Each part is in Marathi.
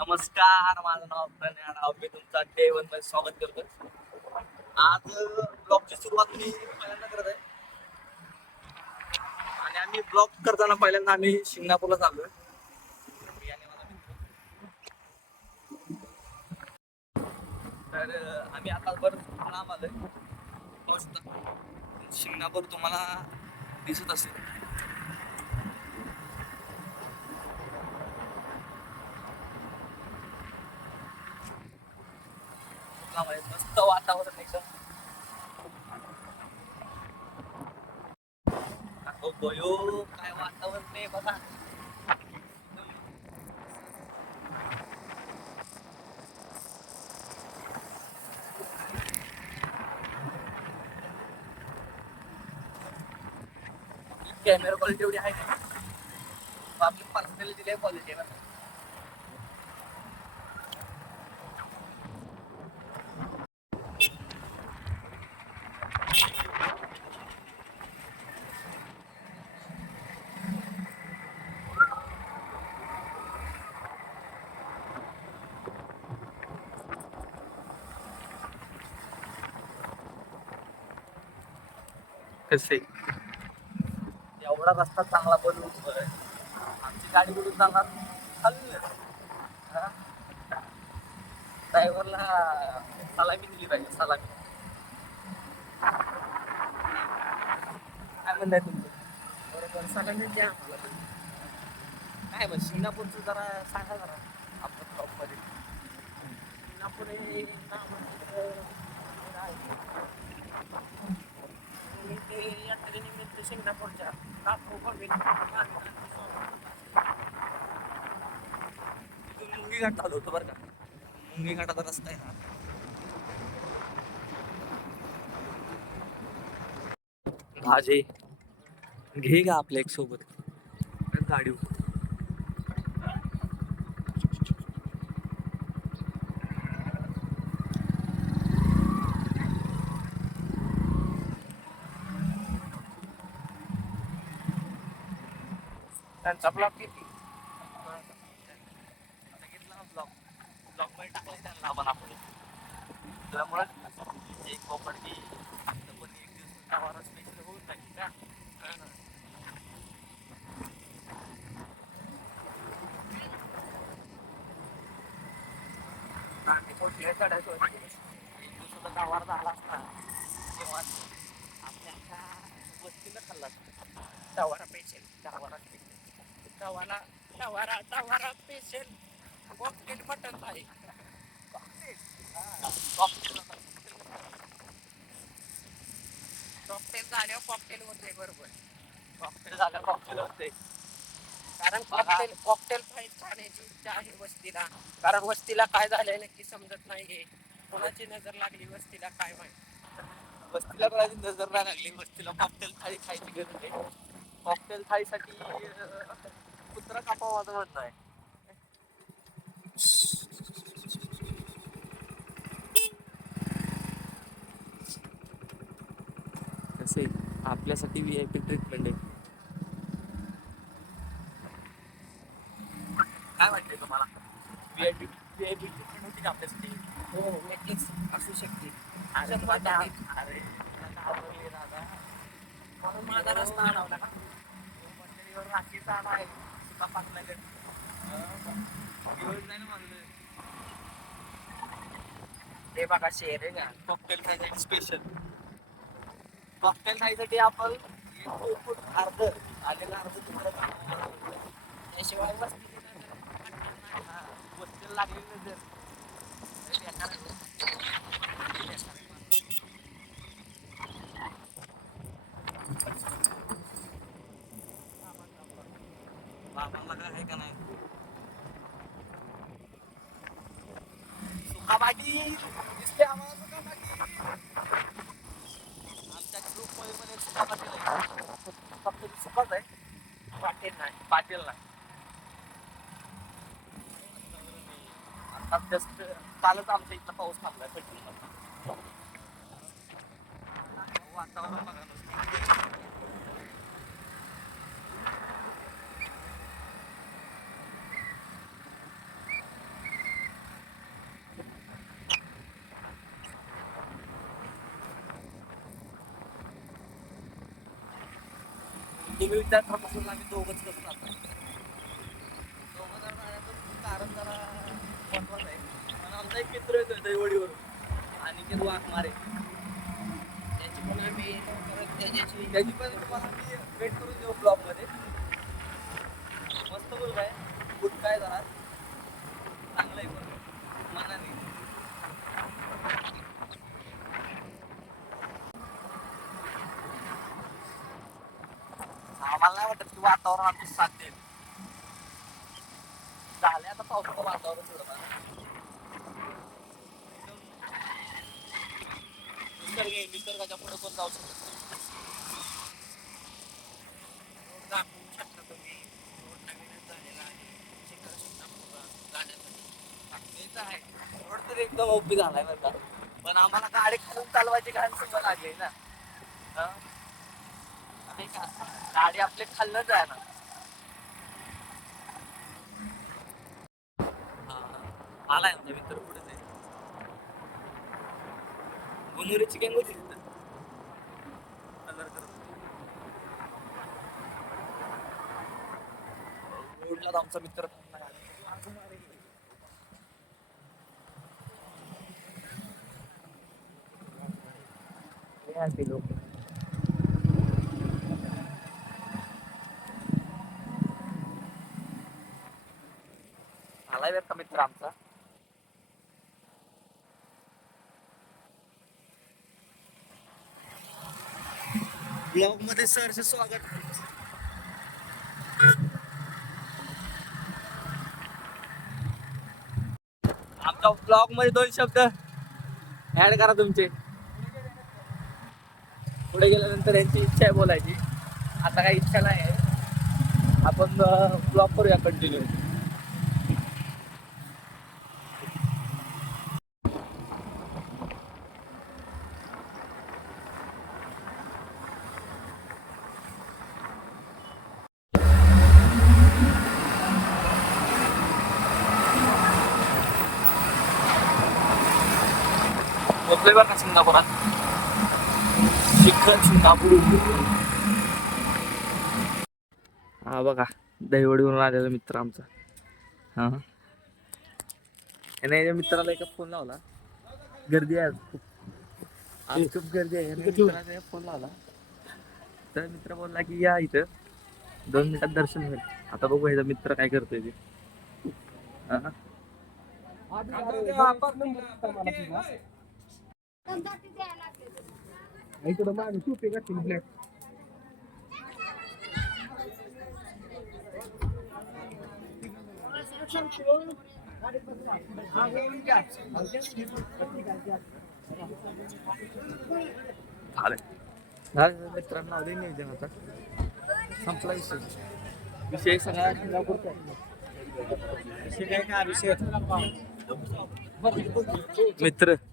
नमस्कार माझं नाव प्रणय राव. मी तुमचा डे वनमध्ये स्वागत करतो आज ब्लॉगची सुरुवात मी पहिल्यांदा करत आहे. आणि आम्ही ब्लॉग करताना पहिल्यांदा आम्ही शिंगणापूरला चाललोय. आणि तर आम्ही आता बरं लांब आलोय. पाहू शकता शिंगणापूर तुम्हाला दिसत असेल. लांब आहे. मस्त वातावरण एकदम अहो बयो काय वातावरण आहे बघा कॅमेरा क्वालिटी एवढी आहे का आपली पर्सनॅलिटी लय क्वालिटी आहे ना कसे? एवढा रस्ता चांगला बनवून आमची गाडी कुठून जाणार. खाल्लं ड्रायव्हरला सलामी दिली पाहिजे सलामी. काय म्हणताय तुमचं बरोबर सगळ्यांना द्या आम्हाला. काय मग शिंगणापूरचं जरा सांगा जरा. आपण टॉपमध्ये पुढे ते यात्रेनिमित्त सिंगापूरच्या कापू गोविंद तिथून मुंगी घाट चालू होतो बरं का. मुंगी घाटाचा रस्ता आहे हा. भाजी घे का आपल्या एक सोबत. गाडी त्यांचा ब्लॉक किती ब्लॉग ब्लॉगमध्ये टाकलाय त्यांना आपण आपण. त्यामुळे एक प्रॉपर्टी पण एक दिवस गावाला स्पेशल होऊन टाकी का हा ना. आणि कुठल्या चढायचं होते एक दिवसाचा गावाला झाला असता तेव्हा आपल्या अख्ख्या वस्तीला खाल्ला असता. टवारा पेशल गावाला special. टवाला टवारा टवारा पेशल कॉकटेल आहे कॉकटेल झाल्यावर कॉकटेल होते बरोबर कॉकटेल झाल्यावर कॉकटेल होते कारण कॉकटेल कॉकटेल फाईट खाण्याची इच्छा आहे वस्तीला कारण वस्तीला काय झालंय नक्की समजत नाहीये. कोणाची नजर लागली वस्तीला काय माहिती? वस्तीला कोणाची नजर नाही लागली. वस्तीला कॉकटेल थाळी खायची गरज आहे. कॉकटेल थाळीसाठी कुत्रा कापावा माझं म्हणणं आहे. आपल्यासाठी व्ही आय पी ट्रीटमेंट आहे. काय वाटतंय तुम्हाला? V I P V I P treatment होती का आपल्यासाठी? हो नक्कीच असू शकते. अरे शंभर दादा, टक्के. अरे दादा. म्हणून माझा रस्ता अडवला का मंदिरावर राखीचा आडा आहे. सुका पाटलागड दिवस नाही ना मानलं ते बघा शेर आहे का? कॉकटेल स्पेशल कॉकटेल खायसाठी आपण एक अर्ध आलेलं अर्ध तुम्हाला त्याशिवाय वस्तीची नजर नाही. आहे. बाबांना काय आहे का नाही सुका दिसते आम्हाला सुका पाटील आमच्या ग्रुपमध्ये पण एक सुका पाटील आहे फक्त सुकाच आहे पाटील नाही पाटील नाही आता जस्ट कालच आमच्या इथला पाऊस थांबलाय कंटिन्यू वातावरण बघा तुम्ही विचार करत असाल आम्ही दोघंच कसं जातो दोघं जण जाण्याचं कारण जरा महत्वाचं आहे. पण आमचा एक मित्र येतोय दहीवडीवरून आणि ते वाघमारे. त्याची पण आम्ही परत त्याच्याशी त्याची पण तुम्हाला मी भेट करून देऊ ब्लॉगमध्ये. मस्त मुलगा आहे. गुड काय जरा चांगलं आहे पण मनाने मला नाही वाटत की वातावरण आमची साथ देईल झाले आता पावसाचं वातावरण थोडं निसर्ग आहे निसर्गाच्या पुढे कोण जाऊ शकत दाखवू शकता तुम्ही. रोड नवीनच झालेला आहे. शिखर सुद्धा जाण्यासाठी. तेच आहे. रोड तर एकदम ओपी झालाय बरं का. पण आम्हाला गाडी खूप चालवायची घाण सुद्धा लागली ना. हा? का गाडी आपले खाल्लं जाय ना आलाय आमचा मित्र पुढे आहे गुनुरीची गँग होती तिथं कलर करत होती. रोडला आमचा मित्र थांबला. मित्र आमचा. ब्लॉगमध्ये सरचे स्वागत. आमच्या ब्लॉगमध्ये दोन शब्द. ऍड करा तुमचे. पुढे गेल्यानंतर यांची इच्छा आहे बोलायची. आता काही इच्छा नाही आहे. आपण ब्लॉग करूया कंटिन्यू पोचलोय बरं शिखर सिंगापूर हा बघा दहीवडीवरून आलेला मित्र आमचा हा याने याच्या मित्राला एका फोन लावला गर्दी आहे आज खूप आज खूप गर्दी आहे याने मित्राला एक फोन लावला तर मित्र बोलला की या इथं दोन मिनिटात दर्शन होईल आता बघू ह्याचा मित्र काय करतोय ते हा इकडं मागे टोपी घातली ब्लॅक झालं झालं मित्रांना आले नियोजन आता संपला विषय विषय सगळा सिंगापूरचा मित्र व्ही आय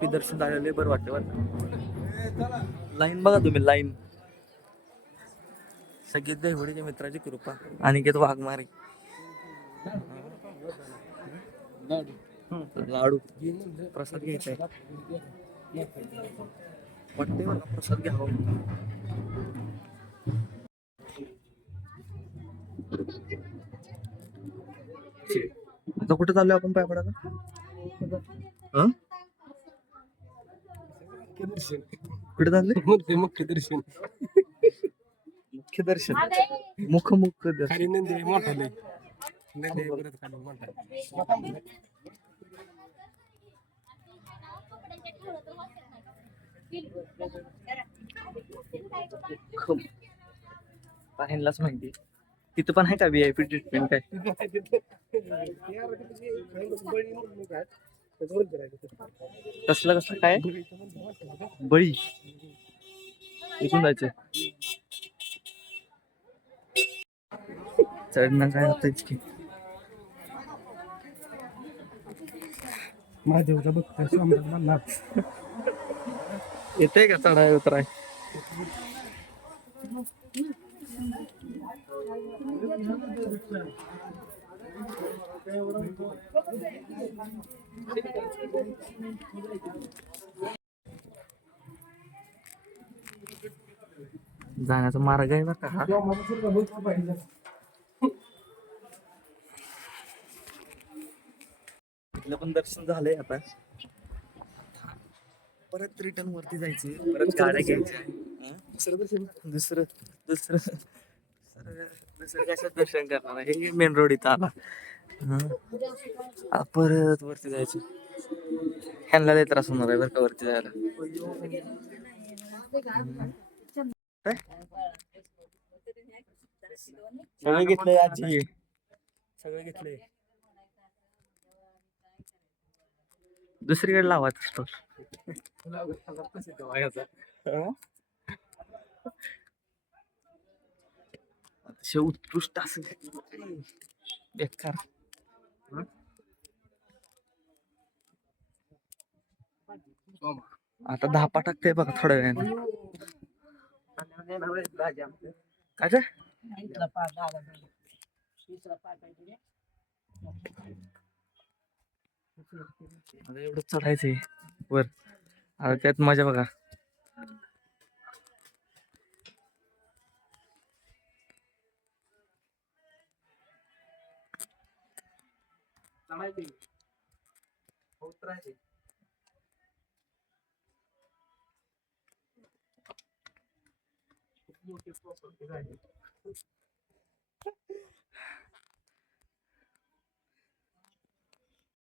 पी दर्शन झालेले बरं वाटते बरं लाईन बघा तुम्ही लाईन सगळी देवडीच्या मित्राची कृपा. अनिकेत वाघमारे. लाडू. प्रसाद घ्यायचा आहे. वाटते का प्रसाद घ्यावा. आता कुठे चाललोय आपण पाय पडायला हं? कुठे चालले मुख्य मुख्य दर्शन मुख्य दर्शन मुख मुख दर्शन मोठा ह्यांनाच माहिती. तिथं पण आहे का व्ही आय पी ट्रीटमेंट काय? कसलं कसलं काय? बळी. इथून जायचं. चढणं काय होतं की? महादेवचा भक्त सम्राट मल्हार येते का चढाय उतराय? जाण्याचा मार्ग आहे बरं का हा. इथलं पण दर्शन झालंय आता. परत रिटर्न वरती जायचे. परत गाड्या घ्यायच्या? दुसरं दुसरं. दुसरं. दुसरं. कशात दर्शन करणार? हे मेन रोड इथं आला. परत वरती जायचं. ह्यांना लय त्रास होणार आहे बरं का वरती जायला? सगळं घेतलंय आजी. सगळं घेतलंय. दुसरीकडे लावा स्टॉल अतिशय उत्कृष्ट असं बेकार. आता दहा टाकते बघा थोड्या वेळाने. काय ते? आता एवढं चढायचंय. वर. आता त्यात मजा बघा.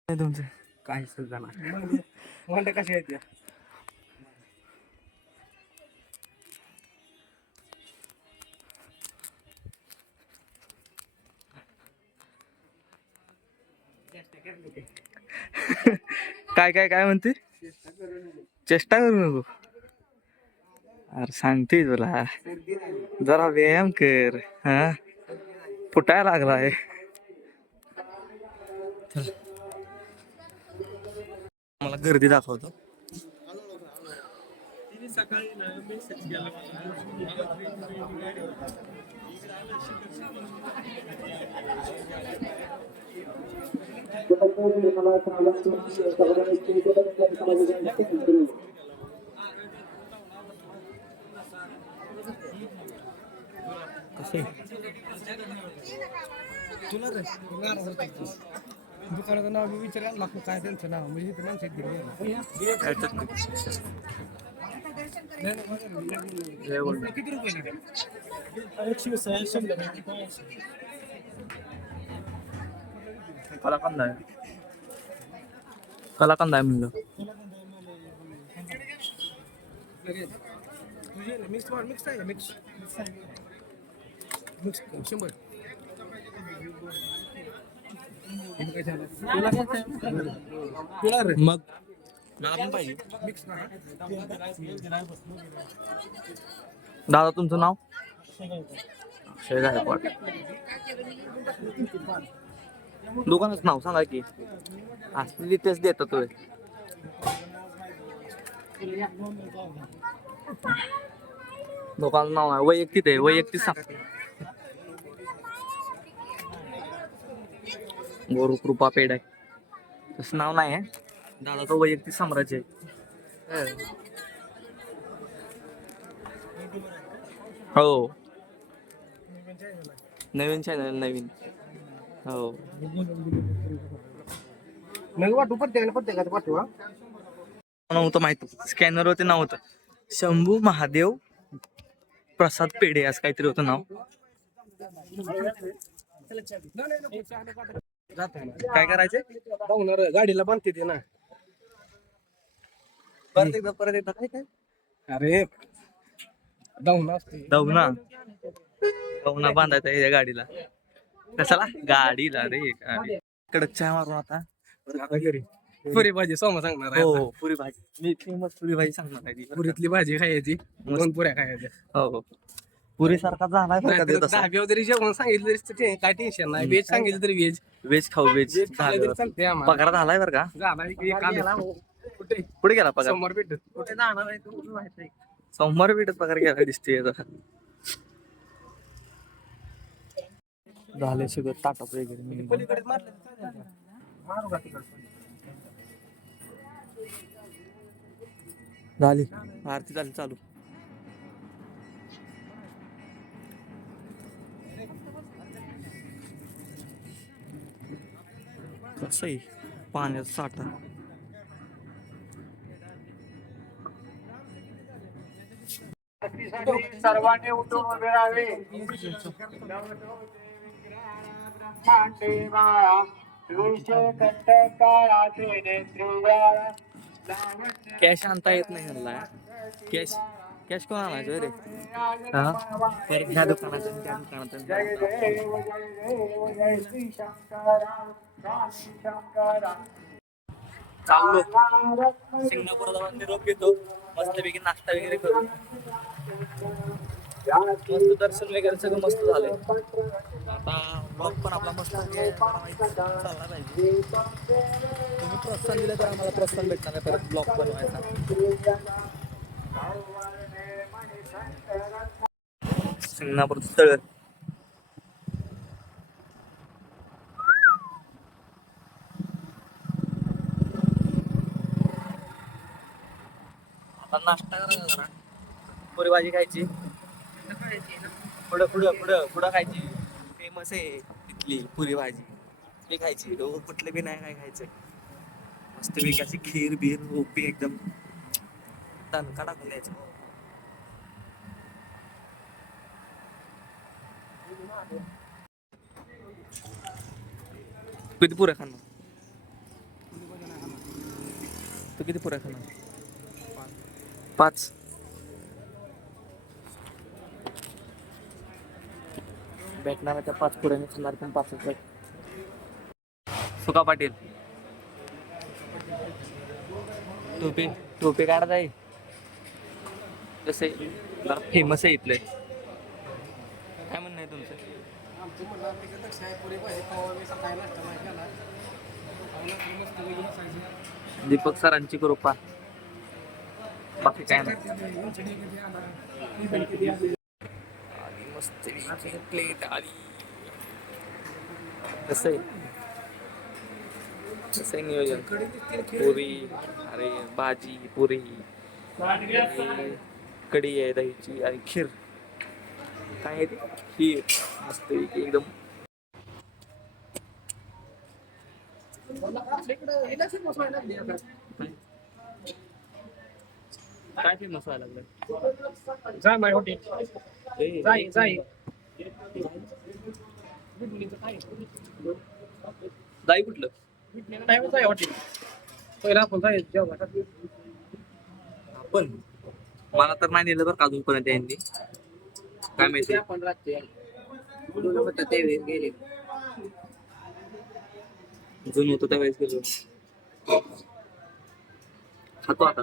नाही तुमचं? काय सुद्धा नाही म्हणते कशा आहेत? काय काय काय म्हणते? चेष्टा करू नको. अरे सांगते तुला. जरा व्यायाम कर. हा? फुटायला लागलाय. मला गर्दी दाखवतो. कसे? तुला दुकानाचं नाव मी विचारायला लागतो काय त्यांचं नाव म्हणजे इथे माणसं बोल. किती रुपये. कलाकंद आहे कलाकंद आहे म्हणलं मिक्स मिक्स आहे? मिक्स मिक्स शंभर इथं काय झालं? तुला रे मग? दादा तुमचं नाव? अक्षय गायकवाड दुकानाचं नाव सांगा की. असलेली तेच देतात तो दुकानाचं नाव आहे वैयक्तिक आहे वैयक्तिक सांग. गुरु कृपा पेड आहे. तसं नाव नाही आहे. दादाचं वैयक्तिक साम्राज्य आहे. हो. नवीन चॅनल नवीन. हो. मग वाटू प्रत्येकाने प्रत्येकाचं पाठवा. नव्हतं माहीत. स्कॅनर वरती नाव होतं. शंभू महादेव प्रसाद पेढे असं काहीतरी होतं नाव. काय करायचे पाहुणार गाडीला बांधते ते ना. परत एकदा परत एकदा काय काय? अरे असते. दवना दवना बांधायचा या गाडीला. कशाला? गाडीला रे गाडी. कडक चहा मारून आता. आता घरी. पुरी भाजी सोमा सांगणार आहे. हो पुरी भाजी. मी फेमस पुरी भाजी सांगणार आहे. पुरीतली भाजी खायची. दोन पुऱ्या खायच्या. हो हो. पुरी सारखा झालाय बरं का ते तसा दहाव्या वगैरे जेवण सांगितलं तरी ते काय टेन्शन नाही. व्हेज सांगितलं तरी व्हेज वेज खाऊ वेज व्हेज खाल्लं तरी चालते आम्हाला. पगार झालाय बरं का? झाला एक आलं. कुठे? पुढे गेला पगार? समोर भेटत कुठे जाणार आहे तू माहीत नाही. सोमवार भेटत पगार गेला दिसते झाले सगळं ताटप वगैरे पलीकडे मारलं तर चालेल. मारू का तिकडे झाली. आरती झाली चालू. कसं आहे पाण्याचा साठा. सर्वांनी उठून उभे राहावे. कॅश आणता येत नाही ह्यांना. कॅश कॅश कोण आणायचं रे? ह्या त्या दुकानाचं जय देव जय देव जय श्री शंकरा चाललो. सिंगापूरला जाऊन निरोप घेतो. मस्तपैकी नाश्ता वगैरे करू मस्त दर्शन वगैरे सगळं मस्त झालंय. आता ब्लॉग पण आपला मस्त चालला पाहिजे. तुम्ही प्रोत्साहन दिलं तर आम्हाला प्रोत्साहन भेटणार आहे परत ब्लॉग बनवायचा. सिंगणापूर स्थळ. आता नाश्ता करायचा जरा. पुरी भाजी खायची. पुढं पुढं पुढं पुढं खायची. फेमस आहे तिथली पुरी भाजी ती खायची. हो कुठले बी नाही काय खायचं. मस्त पैकी खीर बीर ओपी एकदम दणका टाकून द्यायचं. किती पुऱ्या खाणार? तू किती पुऱ्या खाणार? पाच. भेटणार आहे त्या पाच पुढे खाणार पण पाच सुका पाटील. टोपी टोपी काढत आहे कसे फेमस आहे इथले. काय म्हणणं आहे तुमचं. दीपक सरांची कृपा. बाकी काय नाही. मस्त प्लेट आली. कसं आहे? कसं आहे नियोजन. पुरी अरे भाजी पुरी. कढी आहे दहीची आणि खीर. काय आहे खीर. मस्त एकदम. इकडं काय फेमस व्हायला लागलं जाय माय हॉटेल ए, जाय जाय जाई कुठलं? नाही जाय हॉटेल पहिला आपण जाय आपण? मला तर नाही नेलं बरं का अजूनपर्यंत यांनी. काय माहिती? आपण होतं गेले. जुन होतं त्यावेळेस गेलो. खातो आता.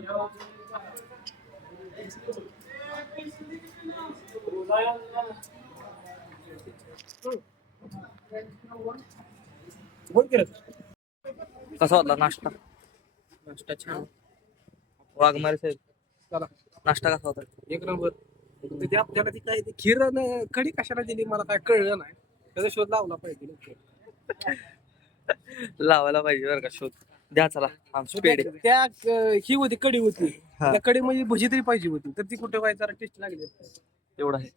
कसा होता नाश्ता? नाश्ता छान. वाघमारे साहेब. चला. नाश्ता कसा होता? एक नंबर. तिथे आपल्याला ती काय ती खीर आणि कढी कशाला दिली मला काय कळलं नाही. त्याचा शोध लावला पाहिजे. लावायला पाहिजे बरं का शोध. द्या चला. आमची पेढे त्या अं, ही होती कढी होती. हा. त्या कढी म्हणजे भजी तरी पाहिजे होती. तर ती कुठे व्हायचं टेस्ट लागली. एवढं आहे.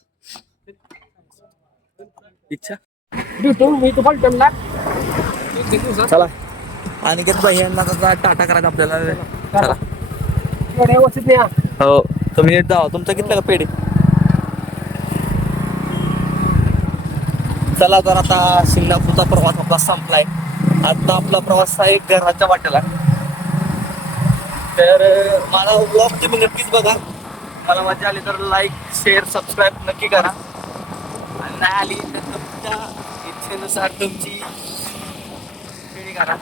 इच्छा? भेटून मी तू फलटणला चला. अनिकेत भाई यांना आता टाटा करायचं आपल्याला. चला. एवढ्या व्यवस्थित नाही. हा. हो तुम्ही नीट जावा तुमचं कितलं का पेढे? चला तर आता सिंगापूरचा प्रवास आपला संपलाय. आता आपला प्रवास आहे घराच्या वाटेला. तर मला ब्लॉग तुम्ही नक्कीच बघा. मला मजा आली तर लाईक शेअर सबस्क्राईब नक्की करा. आणि नाही आली तर तुमच्या इच्छेनुसार तुमची करा.